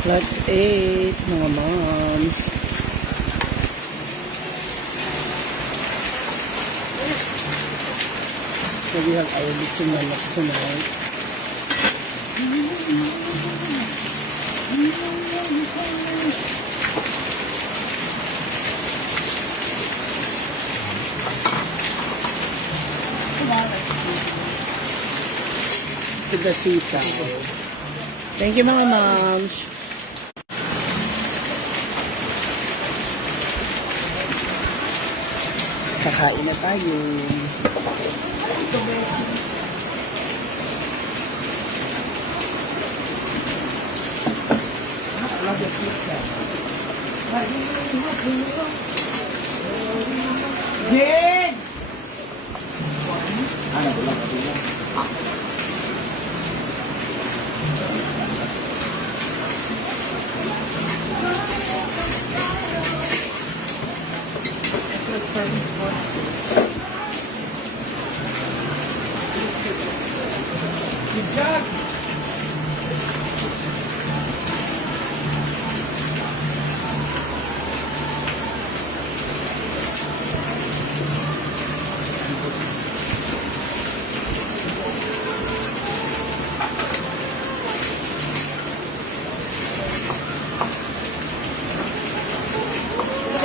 Let's eat, mga moms. So we have our little manok tonight. To the sitaw. Thank you, mga moms. Kakain na tayo. Jed!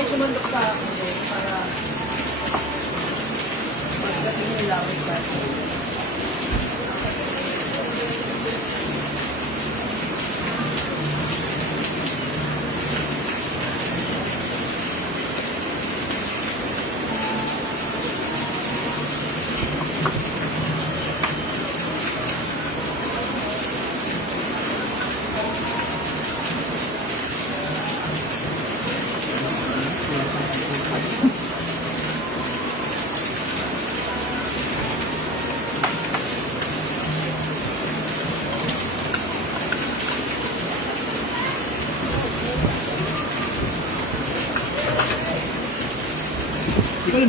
Sumandok pa ako para magdating nila ako sa Ikaw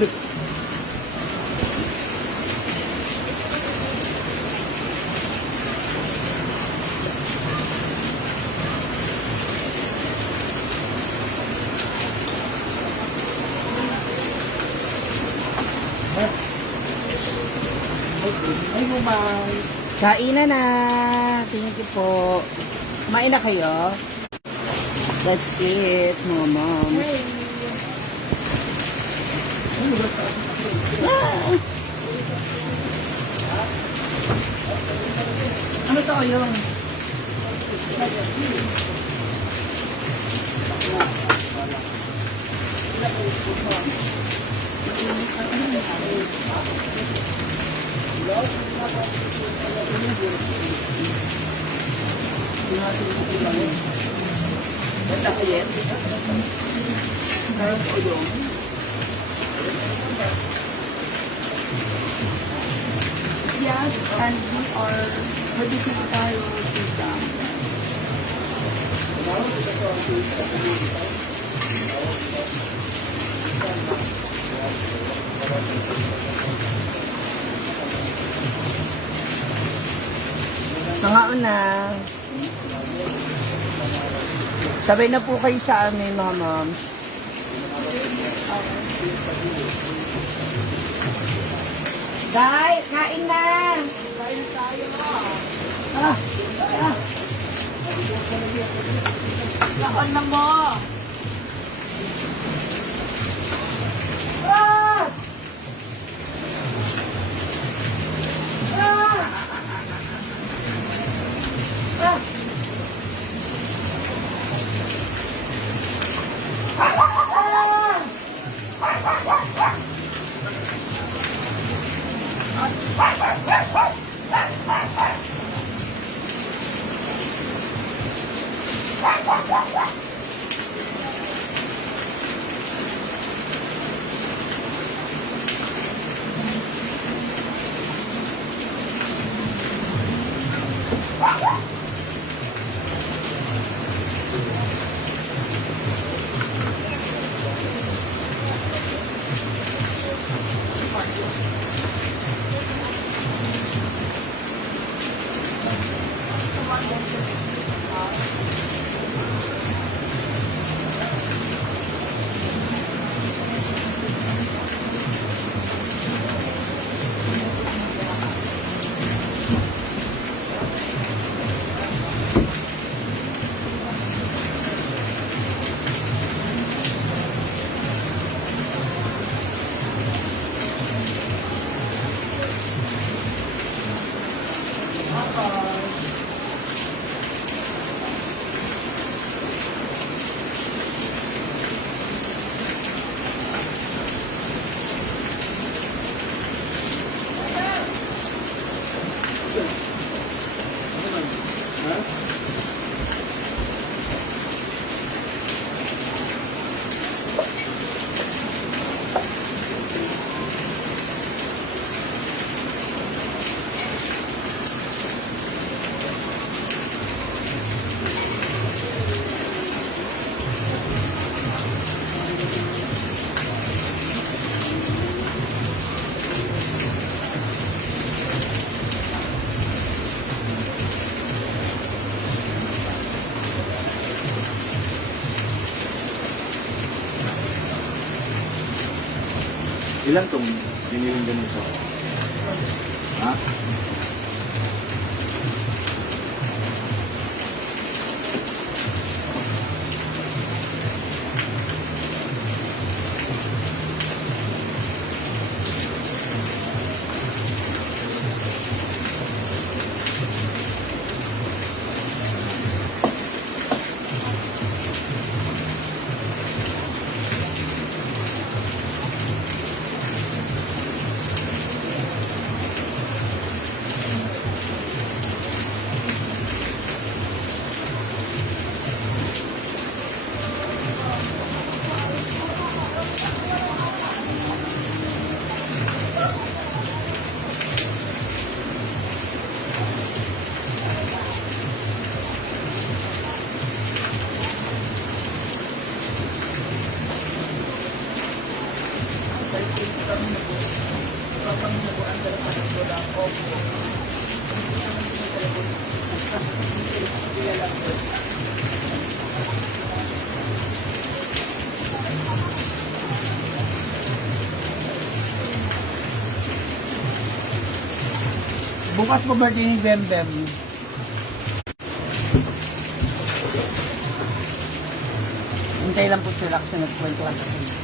ay mo ba? Kainan na. Thank you po. Kumain na kayo? Let's eat, mga mom. Hey. Ano to yung? Yes, and we are medicine tayo dito. Mga una, sabay na po kayo sa amin, mga moms. Day, kain na! Kain tayo na! Saan na mo? Ilan tong biniling ganito? Ha? Bukas ko birthday ni Bembem. Hintay lang po sila kasi nagkwentuhan ako.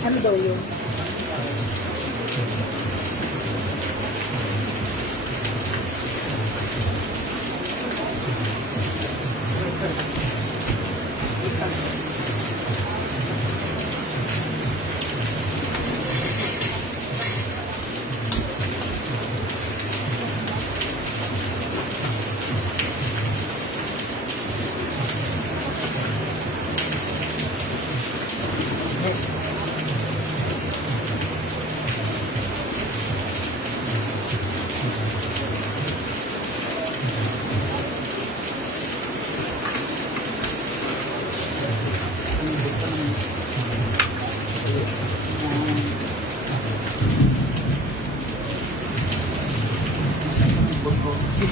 Ano daw yun?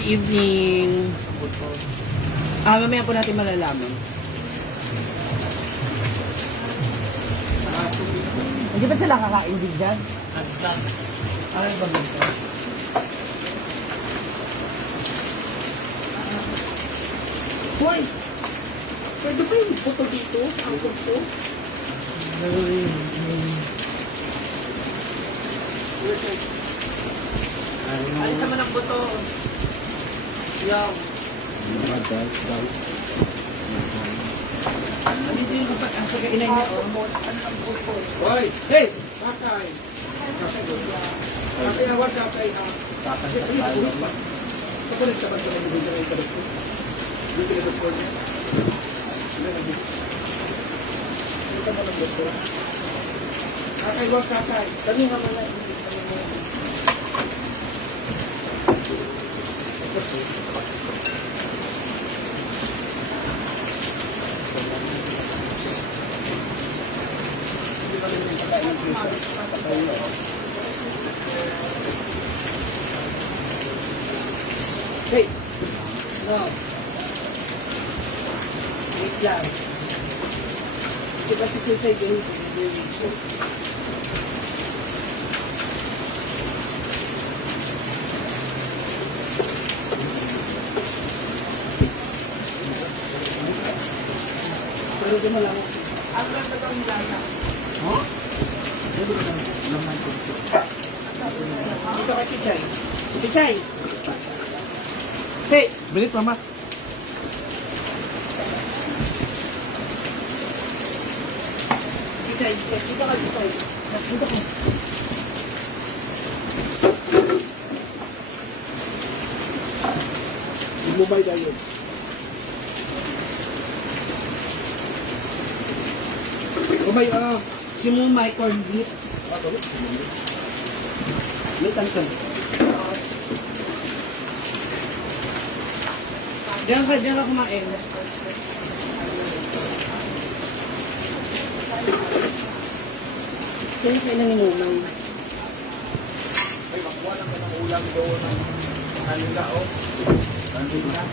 evening. Mamaya po natin malalaman. Hindi ba sila kakain din dyan? Ay, ba dito? Hoy! Pwede ba yung puto dito? Ang gusto? Ay, sama ng buto. Yaw. Andito yung kapag ang pagkainan niya, oh. Hoy! Hey! Kakay! Kakay, awad kakay. Kapalit ka ba ito ng bibig na ito? Bibig na ito niya? Ito mo ng gusto. Kakay, wag kakay. Dami nga mga Hey! No. Wait lang. Diba si Tutay ganito? Pero di mo lang. Ang ganda kang lasa. Oh? Dito kay Pichay. Pichay! Hey! Bilit, mama. Pichay, dito kay Pichay. Dito kay. Mumbai tayo. Mumbai, Si Mumay, corn beef. may tansan. Diyan ka kumain. Diyan kayo nang inunang. Ay, makuha lang ka ng ulam doon ng kanila, oh. Nandito na.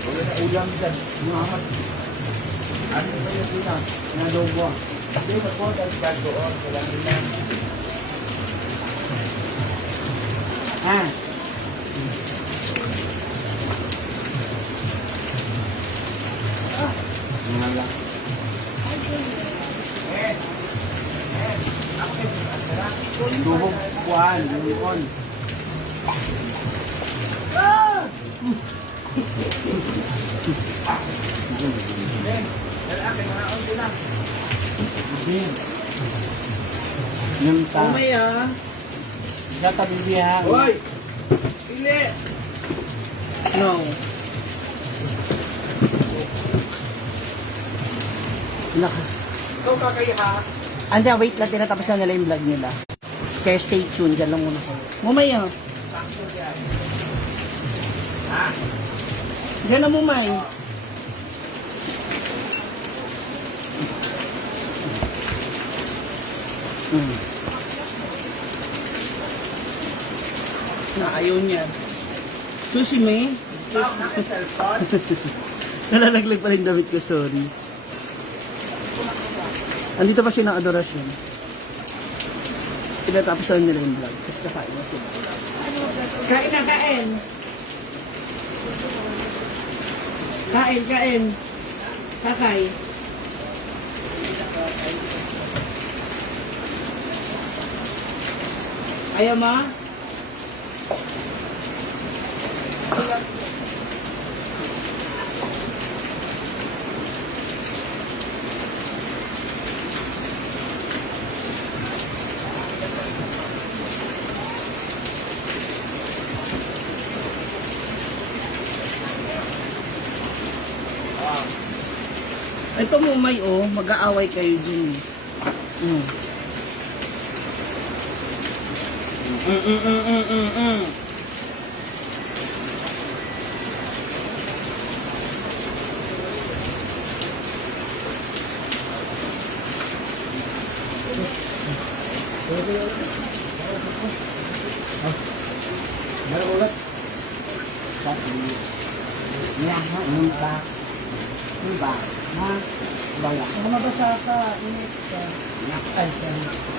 Wala na ulam dyan. Muhammad. Ano ba yung sila? Nadobo. Hindi, makuha dahil dyan doon. Wala nila. Ah. Wala. Tuhog, kuhan, lukon. Yung ta. Umay, ah. Sa tabibihan. Hoy! Sili! No. Naka. Ikaw kakaya. Andiyan, wait lang. Tinatapos na nila yung vlog nila. Kaya stay tuned. Diyan lang muna kayo. Mumay, ah. Diyan na, Mumay. Na, ayaw niya. Susi, May. Nalalaglag pala yung damit ko, sorry. Andito pa silang adorasyon. Tinatapos lang nila yung vlog. Kasi kakain na sila. Kain na, kain! Kain, kain. Kakay. Ayaw mo? Ito mo may mag-aaway kayo dun. Mm. Meron ulit. Yan, ha? Yung ba? Yung ba? Ha? Bala. Kung mabasa ka, init ka. Ay,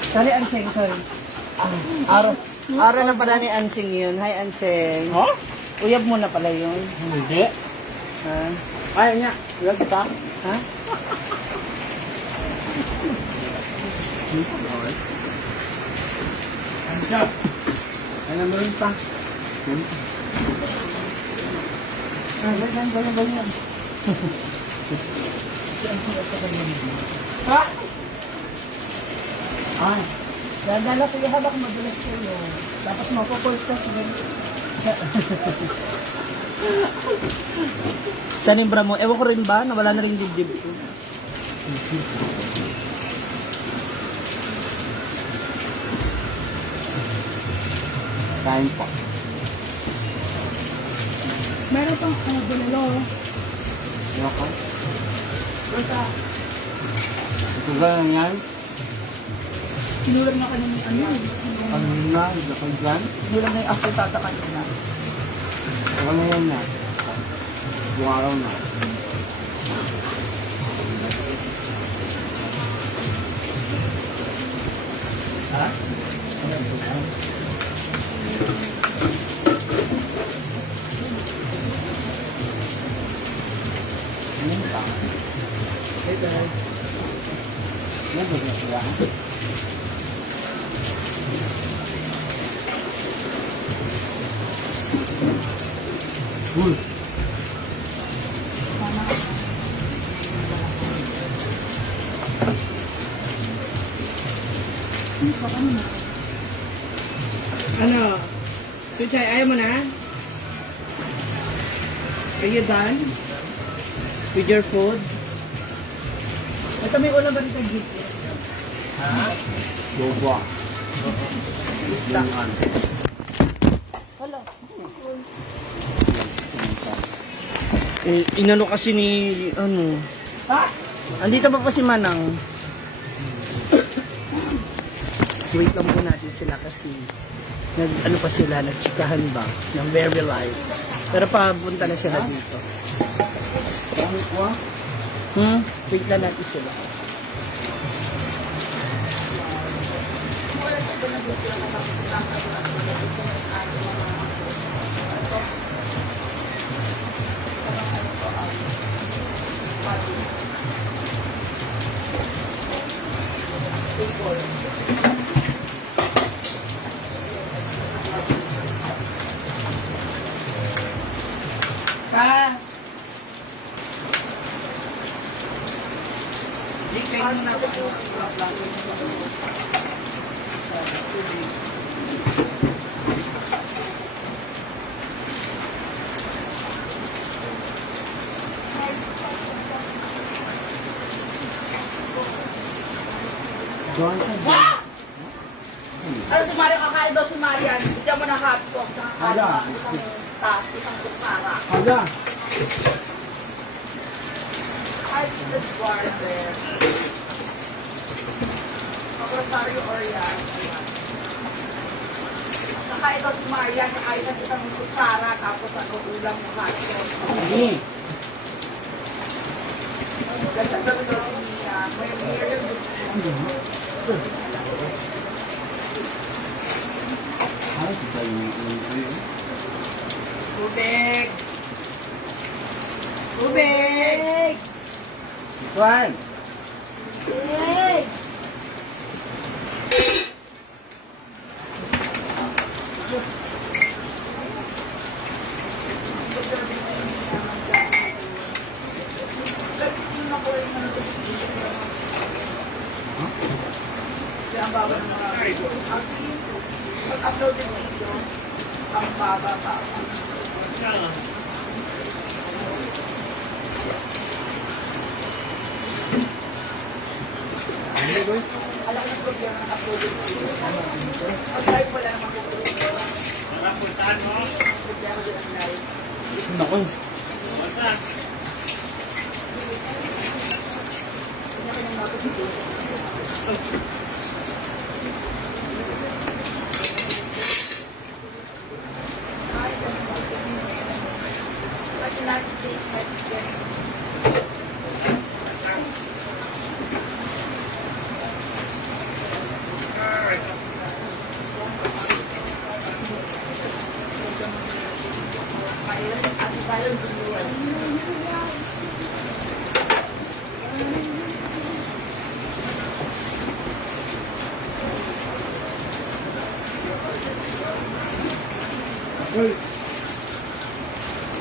sorry, Anseng, sorry. Araw na pala ni Anseng yun. Hi, Anseng. Ha? Uyab mo na pala yun. Hindi. Ha? Ay, niya. Ilag ka? Ha? Ano siya? Ano mo rin pa? Ganyan. Ha? Ay. Dadala ko yung habak madulas kayo. Tapos mapupulse ka sa ganito. Saan yung bra mo? Ewan ko rin ba? Nawala na rin dibdib ko. Kain po. Meron pang bulalo. Yoko. Basta, Ito lang yan. sinulam na kanina yung ano. Ano na? Ito ko dyan. Sinulam na yung afritata kanina. Ano na yan na? Buong araw na. Ha? Yan ba na sila? Uy! Ano? Kuchay, ayaw mo na? Are you done? With your food? Ito may ulam ba dito, Git? Ha? Doba. Langan. Wala. Inano kasi ni, ano, Ha? andito pa si Manang. Wait lang po natin sila kasi ano pa sila, nagchikahan ba ng very light. Pero papunta na sila dito. Pangit ko ah. Wait lang natin sila. Pa! Di kayo muna pa. Doon ka dyan. Ano si Maria, kakain daw si Marian. Bigyan mo na hotdog, tsaka Ala. isang kutsara. Aga. Ay, this water. Rosario Orion. Kakain daw si Marian, kakain ng isang kutsara, tapos ano, ulam mo hotdog. Hindi. Ganda daw daw niya. May Miriam Ay, kita yung Tubig! Tubig! Juan. Tubig! Ang baba ng mga video. Pag-upload yung video, ang baba. Alam ng problema ng upload yung video. Ang live wala naman po. Sarap po saan mo? Problema din ang live. Naku. Basta.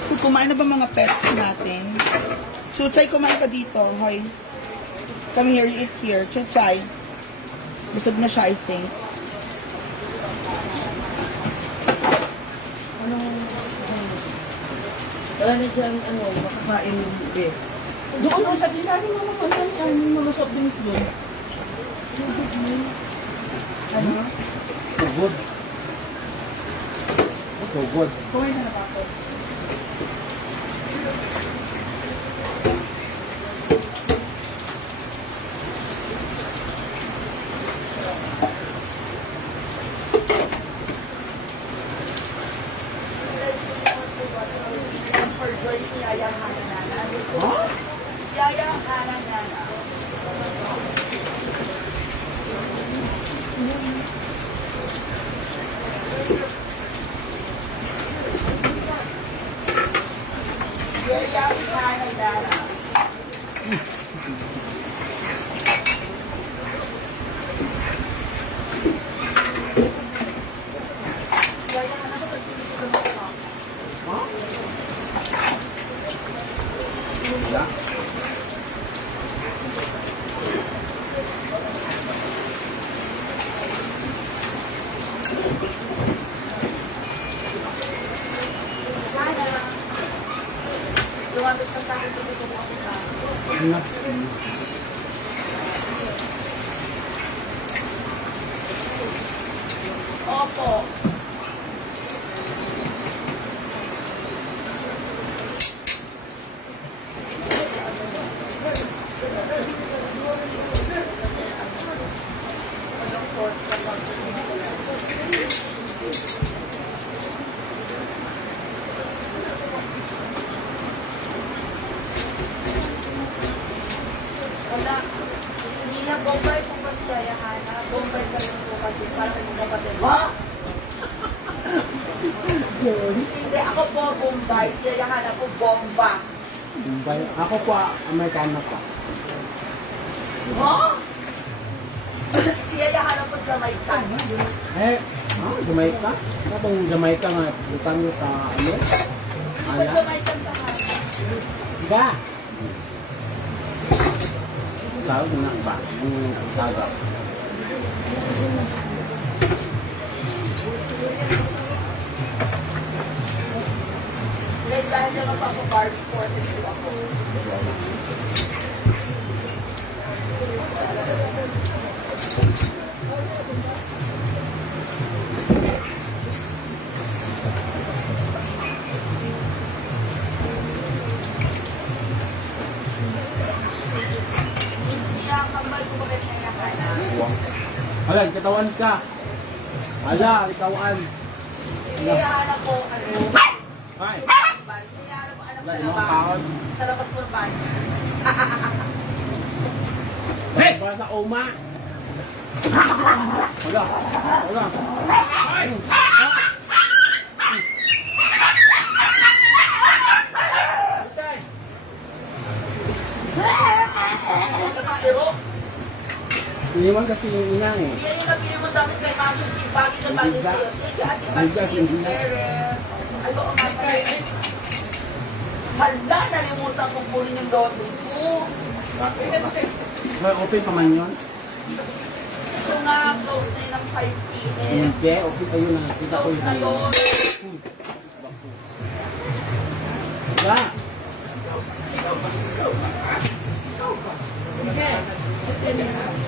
So, kumain na ba mga pets natin? Chuchay, kumain ka dito. Hoy. Come here, you eat here. Chuchay. Busog na siya, I think. Wala na dyan, makakain yung bit. Doon mo sa gilali, mga soft drinks doon. Ano? So good. So good. Kumain na ba ako? Opo. Wala. Hindi na Bombay kung mas kayahan. Bombay ka lang po kasi para may mga kapatid. Ha? Hindi ako po Bombay. Kayahan ako bomba. Ako po, Amerikano pa. Ha? Kayahan ako Jamaica. Jamaica? Ano itong Jamaica nga? Utang nyo sa ano? Ala? Jamaica ka ha? Diba? Tawag na ba? Yung tagaw. Like dahil naman pa ako bar for ako. Hala, katawan ka. Hala, katawan. Siyahan ako, ano? Ay, Siyahan ako, anak wala sa yung mga labas. kaon. Sa labas mo ba? Hey! Para sa uma. Hala, hala. Ay! Hindi man kasi yung ina eh. Yan yung nabili mo dami kay Mami si Bagay na bagay sa'yo. Thank you, Ate Bagay. Ay, baka may kaya. Hala, nalimutan kong kunin yung lodo ko. May open pa man yun? Ito nga, close na yun ng 5 p.m. Hindi, open pa yun. Nakita ko Close yun. na yun. Diba?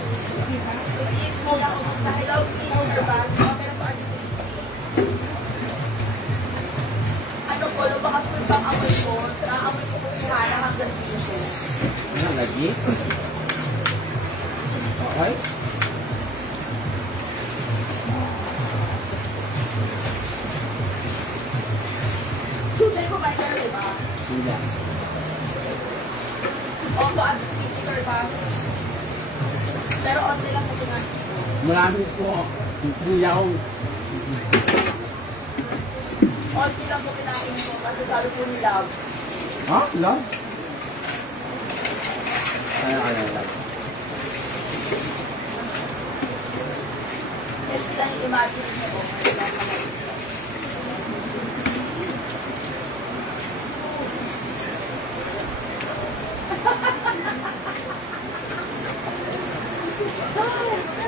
Eat mo na ako sa Hello Easter ba? Ano ko, lumakas mo yung amoy ko. Naamoy ko kung sana hanggang dito. Ano, lagi? Okay? Tunay ko ba ito, diba? Sila. Opo, at speaker ba? Pero only lang po nga. Marami po. Kuya ko. Only lang po kinain ko kasi sabi po ni Love. Ha? Love? Kaya love. Kasi lang imagine niyo po.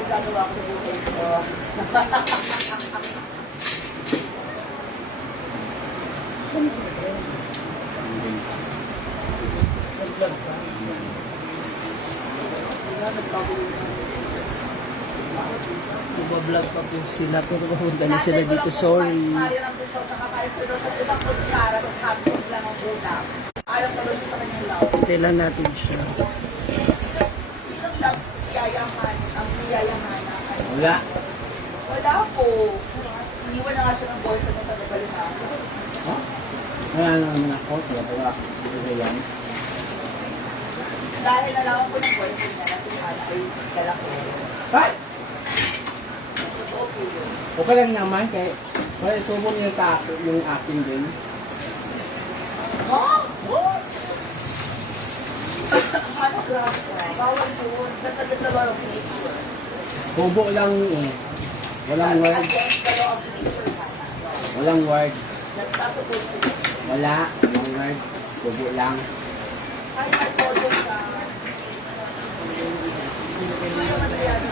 Gagawa ko sa buhay ko. Nagbablog pa po sila pero papunta na sila dito. Sorry. Ayaw ng gusto sa kakain pero sa isang kutsara ng hot sauce lang ang ulam. Ayaw pa rin sa kanyang love. Hintay lang natin siya. Sinong love si Yayaman? Ang Yayaman na ano? Wala. Wala po. Iniwan na nga siya ng boyfriend na taga-balina. Ha? Wala naman ako. Kaya wala. Dito sa yan. Dahil nalaman ko ng boyfriend niya na si Hana ay lalaki. Ay! Totoo po yun. Okay lang naman. Kaya wala subo niya sa akin. Yung akin din. Ha? What? Ano grabe ka? Bawal yun. Nagtagdalawa ng nature. Subo lang eh. Walang word. Against the law of nature, Hana. Walang word. Nagtatapos sila. Wala. Walang word. Subo lang. Ay, may photo ka. Ano naman yan?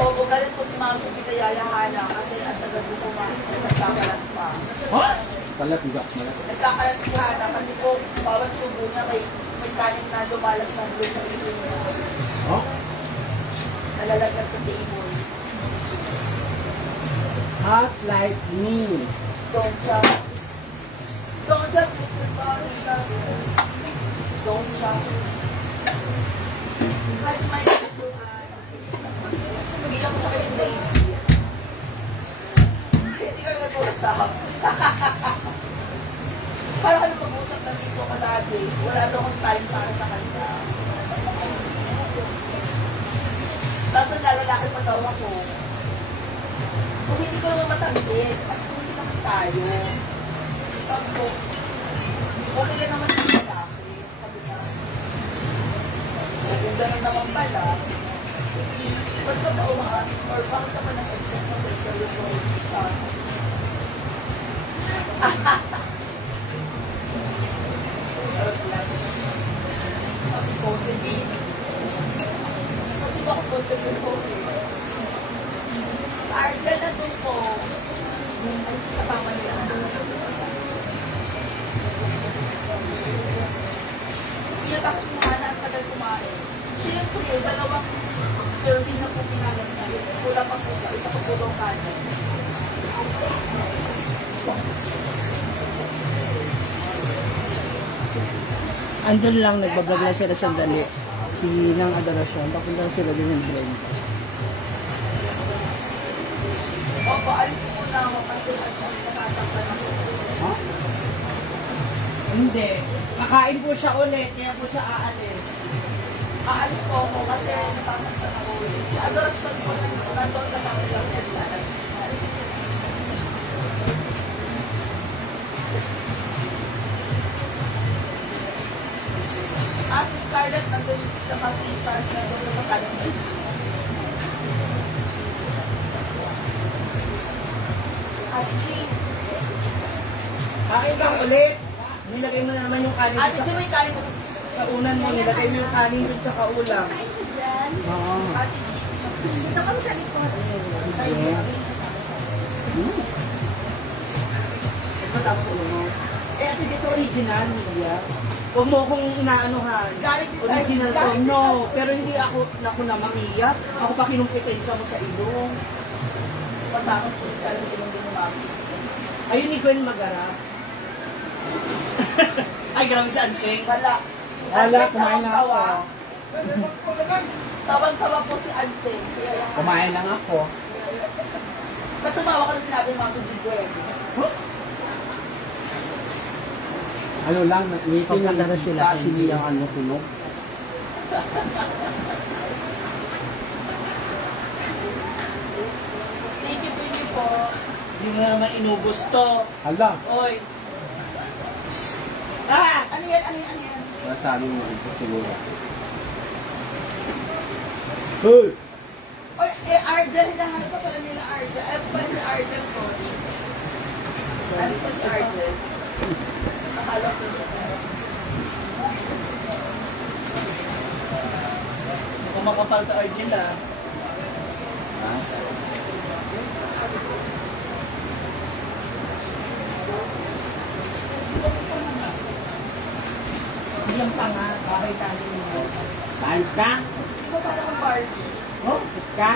O, galit po si Ma'am sa pinayayahana kasi ang tagal ko nagkakalat pa. Ha? Palatiga. Malaki. Nagkakalat si Hana kasi po bawat subo niya may kanin na lumalag ng doon sa ito niya. Ha? Nalalaglag sa table. Hot like me. Don't jump. Don't jump, Mr. Barry. Don't jump. Kasi may hindi lang ko sa kanyang day. Hindi ka nag-usap. Parang ano mag-usap na dito ka lagi. Wala daw akong time para sa kanya. Tapos nalalaki pa daw ako. Kung hindi ko naman matangkit, at kung hindi naman tayo. Sabi ko, okay lang naman yung lalaki. Sabi niya, kung gano'n naman pala, ba't ka ba umaas? Or bakit ka ba nag-accept ng seryoso? Sabi ko, hindi. Kasi ba ako po seryoso? Argel na doon po. Ay, kasama nila. Kaya bakit si Hana ang tagal kumain? Siyempre, dalawang serving na po pinagal na. Wala pa po sa isa po po daw kanin. Andun lang, nagbablog lang sila sandali. Si Nang Adorasyon. Papunta lang sila din yung blend. Opo, alis po muna ako kasi natatakpan ako. Ha? Hindi. Kakain po siya ulit, kaya po siya aalis. Aalis po ako kasi natatakpan ako ulit. Si Adorasyon po nandun sa kanilang naglalagay. Si Scarlett nandun sa Pasipas, nandun sa kanilang. Ate Jean. Kain kang ulit. Nilagay mo na naman yung kanin Ate Jean, may kanin ko sa unan mo. Nilagay mo yung kanin dun sa kaulam. Oo. Ate Jean. Dito kami sa likod. Matapos ulo mo. Eh, least ito original, Lydia. Huwag mo akong inaanuhan. Galing din tayo. Original to. Galing din No, tayo. pero hindi ako na mamiyak. Ako pa kinumpetensya mo sa ilong. Matapos po yung talagang ilong din umami. Ayun ni Gwen Magara. Ay, grabe si Anseng. Wala. Wala, kumain na ako. Tawang-tawa po si Anseng. Kaya yung... Kumain lang ako. Ba't tumawa ka na sinabi ng mga Gwen? Ano lang, meeting lang Pagkatara sila, kasi hindi ang ano tunog. Thank you po. Yung nga naman inubos to. Hala, Oy. Ano yan? Ano yan? Ano yan? nasabi mo ito siguro. Hoy! Oy, Argel, hinahanap pa pala nila Argel. Ano pa si Argel, sorry. Ano pa si Argel? Akala ko siya. Kung makapal ka Argel ah. Ha? Biglang tanga, bakit tayo mo? Kain ka? Di ba parang ang Barbie? Oh, ka?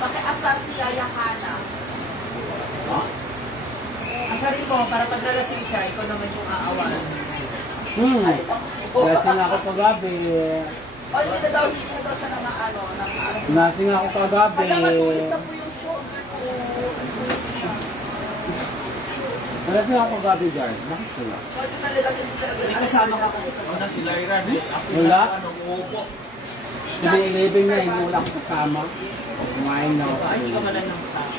Pakiasar si Yaya Hana. Oh? Asarin mo, para pag nalasing siya, ikaw naman yung aawan. Lasing ako kagabi. O, hindi na daw siya ng ano. Lasing ako kagabi. Alam, matulis na po yung show. Lasing ako kagabi, Jar. Bakit sila? Sorry na nila kasi sila. May kasama ka kasi. Wala. Sabi 11 na, hindi wala akong kasama. Kumain na ako. Ay, hindi ka malang ng sama.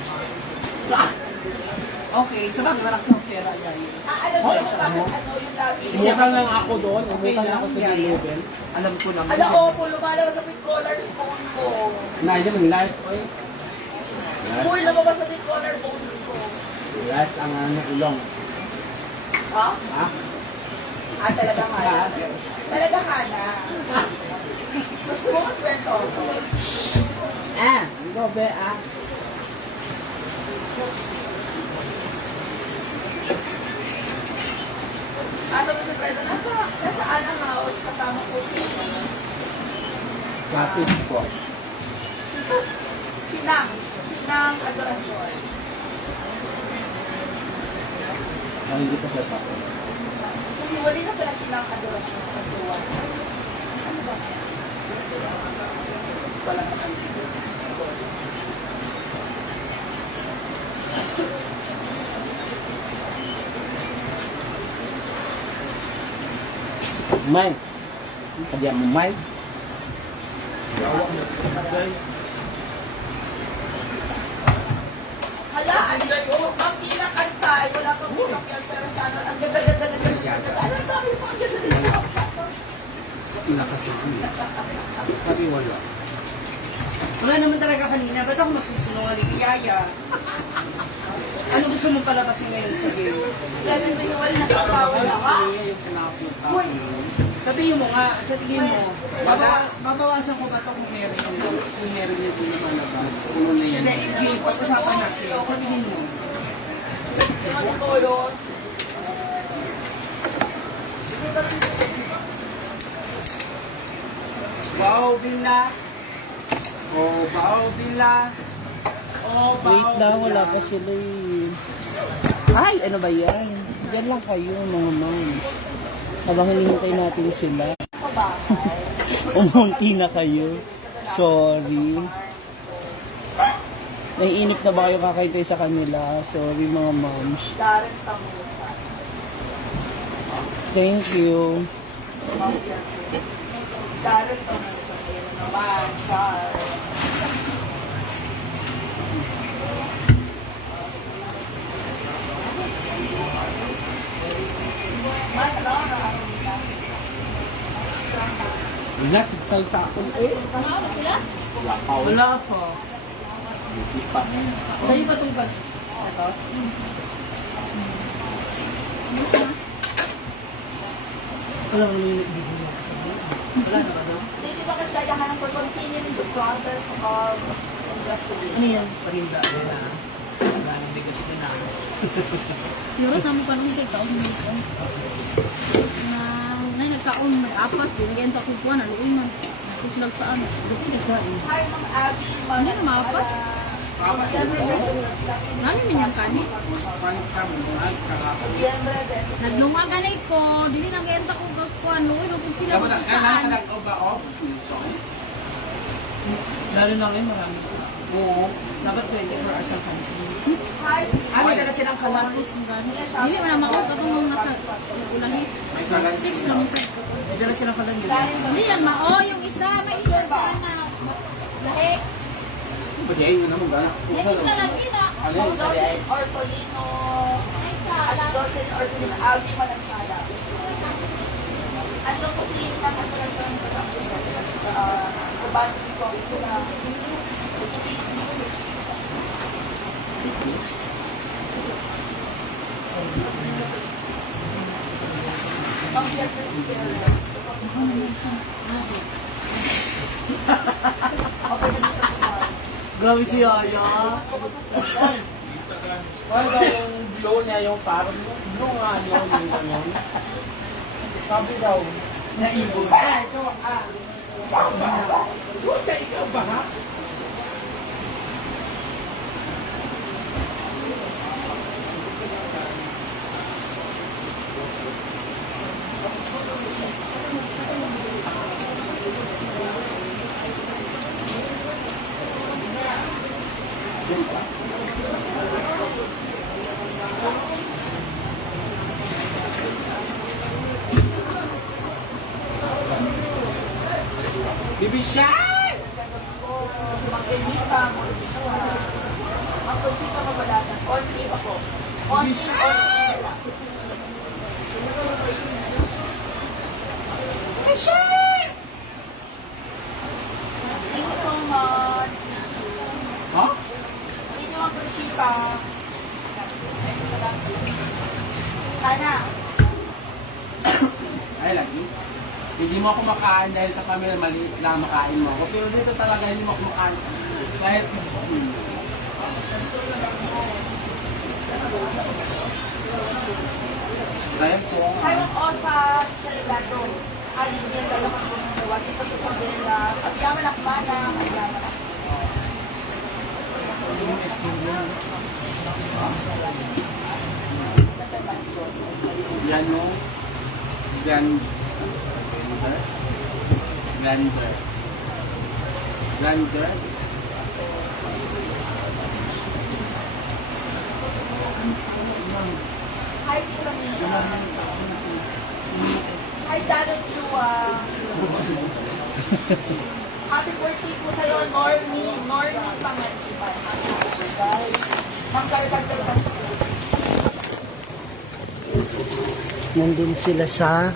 Okay, so bakit wala kang pera yan? Alam mo yung bakit ano yung lagi. Umutang lang ako doon. Umutang lang ako sa Okay lang. 11. Alam ko naman. Alam ko po, lumalabas sa pink collar phone ko. Na, yun ang last. Oy. Uy, lumabas sa pink collar phone ko. Last ang ano, ulong. Ha? Ha? Ah, talaga Hana. Talaga Hana. Gusto mo ang kwento ko? Ikaw be, Ano mo sa kwento? Nasa Ana House, kasama ko si Kapit ko. Sinang Adorasyon. Ang hindi pa siya pa. So, hiwali na pala Sinang Adorasyon. Ano ba? Wala ka lang. May. Kaya mo may. Hala, Andray, ang kinakanta ay wala pang pick-up yan, pero sana, ang ganda-ganda na ganda. Ano sabi mo, ang ganda-ganda. Sabi wala. Wala naman talaga kanina. Ba't ako magsisinungaling Yaya? Ano gusto mong palabasin ngayon sa game? Dahil may hiwali na sa asawa niya, ha? Sabihin mo nga, sa tingin mo, babawasan ko ba ito kung meron nyo din naman na ba? Hindi, hindi, pag-usapan natin. Sabihin mo. Ano ko yun? Wow, Bila! Oh, wow, Bila! Oh, wow, Wait lang, Bila. wala pa sila eh. Ay, ano ba yan? Diyan lang kayo, mga moms. Habang hinihintay natin sila. Umunti na kayo. Sorry. Naiinip na ba kayo kakaintay sa kanila? Sorry mga moms. Darren Tamusa. Thank you. Darren Tamusa. Ayun na naman, Char. Mas Laura, Aruna. Wala, sigsay sa akin. Wala pa. Wala pa. Hindi pa. Sa'yo ba itong ito? Wala nang minute video. Wala na ba doon? Thank you so much, Yaya Hana, for continuing the process of investigation. Ano yan? Parinda. Wala. Siguro sa mo panong kay taon mo ito. Na nagkaon may apas, dinigyan ko kuha na luoy man. Kuslag saan? Hi, Ma'am Abby. Hindi na maapas. Nami min yung kani. Naglunga ganay ko, dili nang genta ko kuha luoy kung sila mo saan. Lalo na ngayon marami. Oo. Dapat 24 hours ang kantin. May dala silang kawan. Dili man na mao katong mga sa ulahi. 6 lang sa ko. May dala silang kawan. Hindi yan mao yung isa may isa ka na. Lahi. Pwede ayun na mo ba? Yung isa lagi na. Orsolino. Dosen Orsolino. Abby Manansala. Ano po si nakasulat ng kabati ko sila. Grabe si Yaya. Ano daw yung blow niya yung parang blow nga niya yung ano. Sabi daw, naibon. Ito Puta, ikaw ba ha? Bibisya! Magkaibipa mo. Ang kutsika mabalatan. Only ako. Only. Thank you so much. Ha? Thank you ang kutsika. Sana. Ay, lagi. Hindi mo ako makain dahil sa camera maliit lang makain mo ako. Pero dito talaga hindi mo ako makain. Kahit Kaya po. Kayo o sa Salgado. Alin yan dalawang kong gawa. Dito sa Sabela. At yaman akmana. At yaman akmana. Yan mo. Gander. Gander. Gander. Hi, Tita Mia. Hi, Dada Chua. Happy birthday po sa'yo, Normie. Normie Panganiban. Magkalagdag. Nandun sila sa...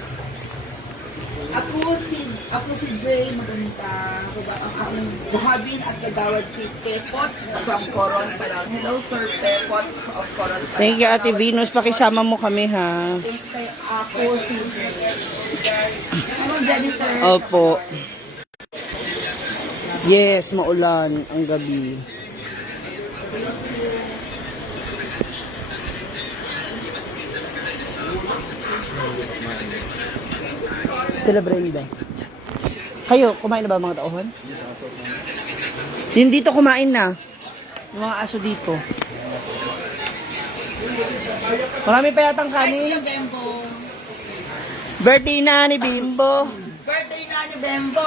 Ako si Dre Maganda. Ang aking buhabin at kagawad si Pepot from Coron Palang. Hello, Sir Pepot of Coron Palang. Thank you, Ate Venus. Pakisama mo kami, ha? Thank you kay ako si Dre. Ano, Jennifer? Opo. Yes, maulan ang gabi. Sila Brenda. Kayo, kumain na ba mga tauhan? Yung dito kumain na. Yung mga aso dito. Marami pa yatang kanin. Bembo. Birthday na ni Bimbo. Birthday na ni Bembo.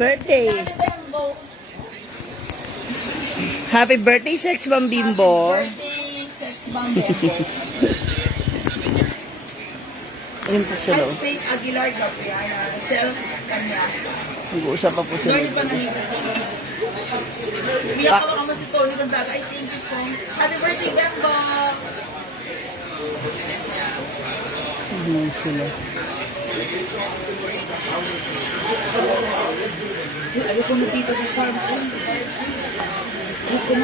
Birthday. Ni Bembo. Happy birthday, Sex Bomb Bimbo. Birthday, Sex Bomb Bembo. Ayun po sila. Hi, Faith Aguilar Gabriana. Self kanya. Nag-uusap pa po sila. Lord pa nanita. Umiyak ka mo si Tony Gonzaga. I thank you po. Happy birthday, Bembo. Ayun sila. Ayoko na dito sa farm ko. Ayoko na.